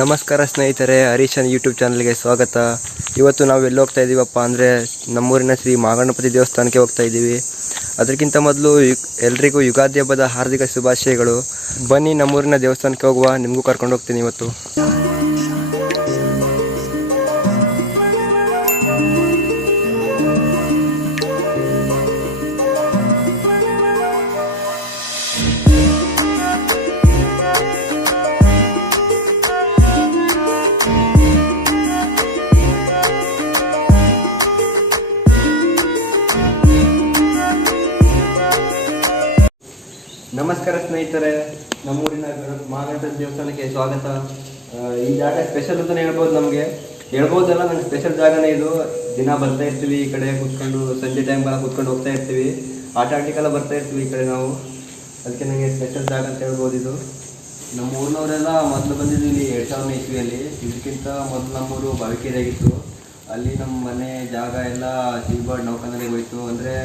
ನಮಸ್ಕಾರ ಸ್ನೇಹಿತರೆ, ಹರೀಶನ್ ಯೂಟ್ಯೂಬ್ ಚಾನಲ್ಗೆ ಸ್ವಾಗತ. ಇವತ್ತು ನಾವು ಎಲ್ಲಿ ಹೋಗ್ತಾ ಇದ್ದೀವಪ್ಪ ಅಂದರೆ ನಮ್ಮೂರಿನ ಶ್ರೀ ಮಹಾಗಣಪತಿ ದೇವಸ್ಥಾನಕ್ಕೆ ಹೋಗ್ತಾ ಇದ್ದೀವಿ. ಅದಕ್ಕಿಂತ ಮೊದಲು ಎಲ್ರಿಗೂ ಯುಗಾದಿ ಹಬ್ಬದ ಹಾರ್ದಿಕ ಶುಭಾಶಯಗಳು. ಬನ್ನಿ ನಮ್ಮೂರಿನ ದೇವಸ್ಥಾನಕ್ಕೆ ಹೋಗುವ, ನಿಮಗೂ ಕರ್ಕೊಂಡು ಹೋಗ್ತೀನಿ ಇವತ್ತು. ನಮಸ್ಕಾರ ಸ್ನೇಹಿತರೆ, ನಮ್ಮೂರಿನ ಮಹಾಗಣಪತಿ ದೇವಸ್ಥಾನಕ್ಕೆ ಸ್ವಾಗತ. ಈ ಜಾಗ ಸ್ಪೆಷಲ್ ಅಂತಲೇ ಹೇಳ್ಬೋದಲ್ಲ, ನಂಗೆ ಸ್ಪೆಷಲ್ ಜಾಗನೇ ಇದು. ದಿನ ಬರ್ತಾ ಇರ್ತೀವಿ ಈ ಕಡೆ ಕೂತ್ಕೊಂಡು, ಸಂಜೆ ಟೈಮ್ಗೆಲ್ಲ ಕೂತ್ಕೊಂಡು ಹೋಗ್ತಾ ಇರ್ತೀವಿ, ಆಟ ಆಡ್ಲಿಕ್ಕೆಲ್ಲ ಬರ್ತಾ ಇರ್ತೀವಿ ಈ ಕಡೆ ನಾವು. ಅದಕ್ಕೆ ನನಗೆ ಸ್ಪೆಷಲ್ ಜಾಗ ಅಂತ ಹೇಳ್ಬೋದು ಇದು. ನಮ್ಮ ಊರಿನವರೆಲ್ಲ ಮೊದಲು ಬಂದಿದ್ದು ಇಲ್ಲಿ 2000 ಇಸ್ವಿಯಲ್ಲಿ. ಇದಕ್ಕಿಂತ ಮೊದಲು ನಮ್ಮೂರು ಬಾವಿಕೆರೆ ಆಗಿತ್ತು. ಅಲ್ಲಿ ನಮ್ಮ ಮನೆ ಜಾಗ ಎಲ್ಲ ಸಿಲ್ಬರ್ಡ್ ನೌಕನಲ್ಲಿ ಹೋಯಿತು. ಅಂದರೆ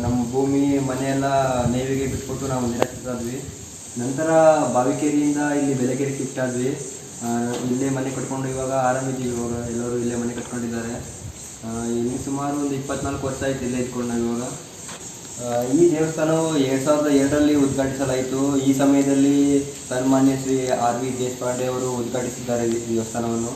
ನಮ್ಮ ಭೂಮಿ ಮನೆಯೆಲ್ಲ ನೇವಿಗೆ ಬಿಟ್ಬಿಟ್ಟು ನಾವು ನಿರಾಶ್ರಿತಾದ್ವಿ. ನಂತರ ಬಾವಿಕೇರಿಯಿಂದ ಇಲ್ಲಿ ಬೆಳಕೆರೆಗೆ ಶಿಫ್ಟ್ ಆದ್ವಿ. ಇಲ್ಲೇ ಮನೆ ಕಟ್ಕೊಂಡು ಇವಾಗ ಆರಾಮಿದ್ದೀವಿ. ಇವಾಗ ಎಲ್ಲರೂ ಇಲ್ಲೇ ಮನೆ ಕಟ್ಕೊಂಡಿದ್ದಾರೆ. ಇಲ್ಲಿ ಸುಮಾರು ಒಂದು 24 ವರ್ಷ ಆಯ್ತು ಇಲ್ಲೇ ಇದ್ಕೊಂಡು ನಾವು ಇವಾಗ. ಈ ದೇವಸ್ಥಾನವು 2002ರಲ್ಲಿ ಉದ್ಘಾಟಿಸಲಾಯಿತು. ಈ ಸಮಯದಲ್ಲಿ ಸನ್ಮಾನ್ಯ ಶ್ರೀ R.V. ದೇಶಪಾಂಡೆ ಅವರು ಉದ್ಘಾಟಿಸಿದ್ದಾರೆ ಈ ದೇವಸ್ಥಾನವನ್ನು.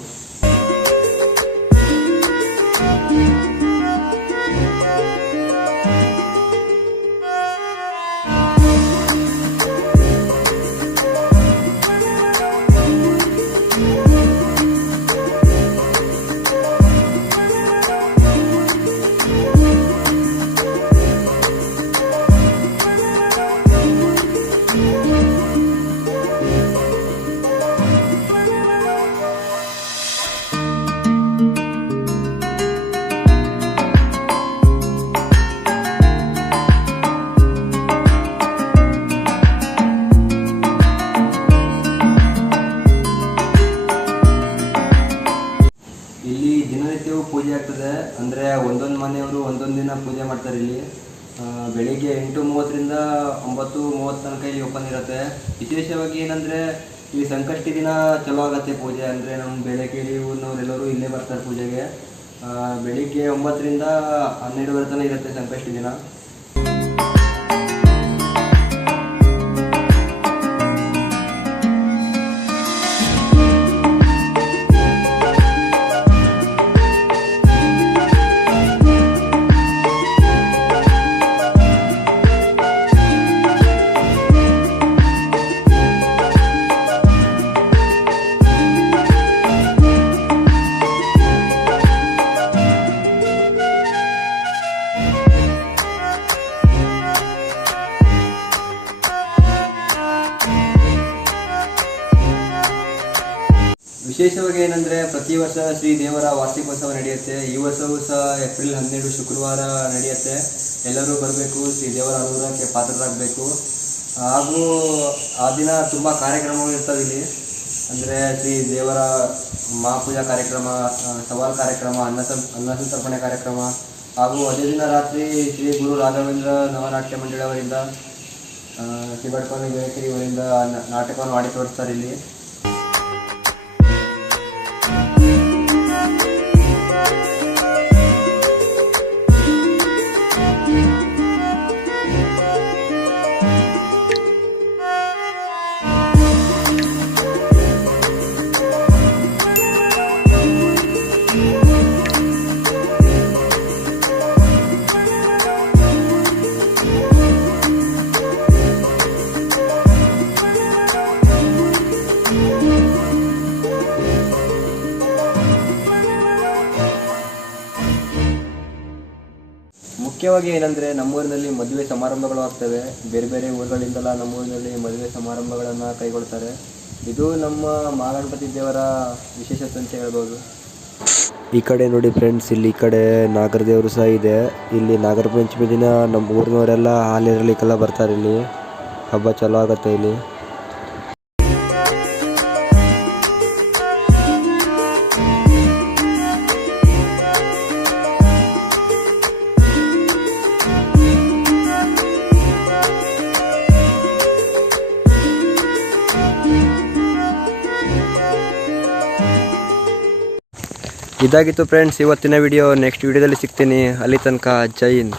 ಇಲ್ಲಿ ದಿನನಿತ್ಯವೂ ಪೂಜೆ ಆಗ್ತದೆ. ಅಂದರೆ ಒಂದೊಂದು ಮನೆಯವರು ಒಂದೊಂದು ದಿನ ಪೂಜೆ ಮಾಡ್ತಾರೆ ಇಲ್ಲಿ. ಬೆಳಿಗ್ಗೆ 8:30ರಿಂದ 9:30 ತನಕ ಇಲ್ಲಿ ಓಪನ್ ಇರುತ್ತೆ. ವಿಶೇಷವಾಗಿ ಏನಂದರೆ ಇಲ್ಲಿ ಸಂಕಷ್ಟಿ ದಿನ ಚಲೋ ಆಗುತ್ತೆ ಪೂಜೆ. ಅಂದರೆ ನಮ್ಮ ಬೆಳಕೇರಿ ಊರಿನವರೆಲ್ಲರೂ ಇಲ್ಲೇ ಬರ್ತಾರೆ ಪೂಜೆಗೆ. ಬೆಳಿಗ್ಗೆ 9ರಿಂದ 12 ತನಕ ಇರುತ್ತೆ ಸಂಕಷ್ಟಿ ದಿನ. ವಿಶೇಷವಾಗಿ ಏನಂದರೆ ಪ್ರತಿ ವರ್ಷ ಶ್ರೀ ದೇವರ ವಾರ್ಷಿಕೋತ್ಸವ ನಡೆಯುತ್ತೆ. ಈ ವರ್ಷವೂ ಸಹ ಏಪ್ರಿಲ್ 12 ಶುಕ್ರವಾರ ನಡೆಯುತ್ತೆ. ಎಲ್ಲರೂ ಬರಬೇಕು, ಶ್ರೀ ದೇವರ ಅನುಗ್ರಹಕ್ಕೆ ಪಾತ್ರರಾಗಬೇಕು. ಹಾಗೂ ಆ ದಿನ ತುಂಬ ಕಾರ್ಯಕ್ರಮಗಳು ಇರ್ತವೆ ಇಲ್ಲಿ. ಅಂದರೆ ಶ್ರೀ ದೇವರ ಮಹಾಪೂಜಾ ಕಾರ್ಯಕ್ರಮ, ಸವಾಲ್ ಕಾರ್ಯಕ್ರಮ, ಅನ್ನ ಸಂತರ್ಪಣೆ ಕಾರ್ಯಕ್ರಮ, ಹಾಗೂ ಅದೇ ದಿನ ರಾತ್ರಿ ಶ್ರೀ ಗುರು ರಾಘವೇಂದ್ರ ನವನಾಟ್ಯ ಮಂಡಳಿಯವರಿಂದ ಶಿವಡ್ಕೋನಿ ಬೆಳಕೆರೆ ಇವರಿಂದ ನಾಟಕವನ್ನು ಮಾಡಿ ತೋರಿಸ್ತಾರೆ ಇಲ್ಲಿ. ಮುಖ್ಯವಾಗಿ ಏನಂದರೆ ನಮ್ಮೂರಿನಲ್ಲಿ ಮದುವೆ ಸಮಾರಂಭಗಳು ಆಗ್ತವೆ. ಬೇರೆ ಬೇರೆ ಊರುಗಳಿಂದಲ್ಲ ನಮ್ಮೂರಿನಲ್ಲಿ ಮದುವೆ ಸಮಾರಂಭಗಳನ್ನು ಕೈಗೊಳ್ತಾರೆ. ಇದು ನಮ್ಮ ಮಹಾಗಣಪತಿ ದೇವರ ವಿಶೇಷತೆ ಅಂತ ಹೇಳ್ಬೋದು. ಈ ಕಡೆ ನೋಡಿ ಫ್ರೆಂಡ್ಸ್, ಇಲ್ಲಿ ಈ ಕಡೆ ನಾಗರ ದೇವರು ಸಹ ಇದೆ. ಇಲ್ಲಿ ನಾಗರ ಪಂಚಮಿ ದಿನ ನಮ್ಮ ಊರಿನವರೆಲ್ಲ ಹಾಲಿರಲಿಕ್ಕೆಲ್ಲ ಬರ್ತಾರೆ. ಇಲ್ಲಿ ಹಬ್ಬ ಚಲೋ ಆಗುತ್ತೆ ಇಲ್ಲಿ. ಇದಾಗಿತ್ತು ಫ್ರೆಂಡ್ಸ್ ಇವತ್ತಿನ ವಿಡಿಯೋ. ನೆಕ್ಸ್ಟ್ ವಿಡಿಯೋದಲ್ಲಿ ಸಿಗ್ತೀನಿ. ಅಲ್ಲಿ ತನಕ ಜೈ ಹಿಂದ್.